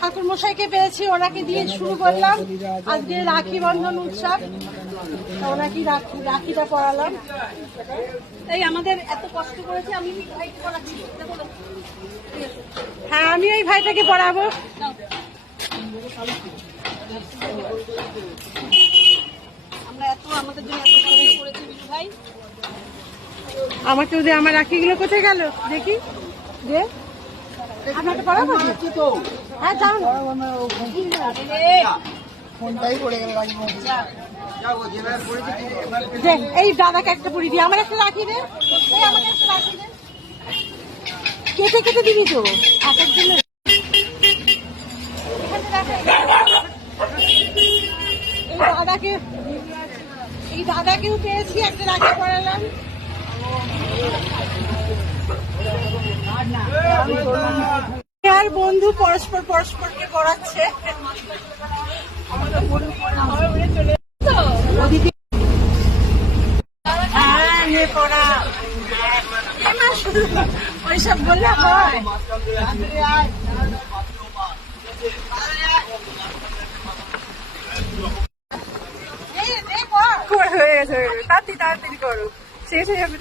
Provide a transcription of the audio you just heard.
ঠাকুর মশাইকে পেয়েছি, ওনাকে দিয়ে শুরু করলাম আজকে রাখি বন্ধন উৎসব। ওনাকে রাখিটা পরালাম। এই আমাদের এত কষ্ট করেছে, আমি ভাইকে পড়াচ্ছি। হ্যাঁ, আমি এই ভাইটাকে পড়াবো। আমরা এত আমাদের জন্য এত কষ্ট করেছি বিজু ভাই। আমাকে ওদের আমার রাখিগুলো কোথায় গেল দেখি যে আপনাকে পড়াবো তো। হ্যাঁ যাও এই দাদাকে একটা পড়ি দিয়ে আমার একটা রাখি দে, আমাকে একটা রাখি দে, কেটে কেটে দিবি তো এক এক জন্য। এই দাদাকেও পেয়েছি, একটা রাখি পড়ালাম। আর বন্ধু পরস্পর পরস্পরকে পড়াচ্ছে। ওইসব বললে হয়? হয়ে গেছে, তাড়াতাড়ি করো, শেষ হয়ে যাবে।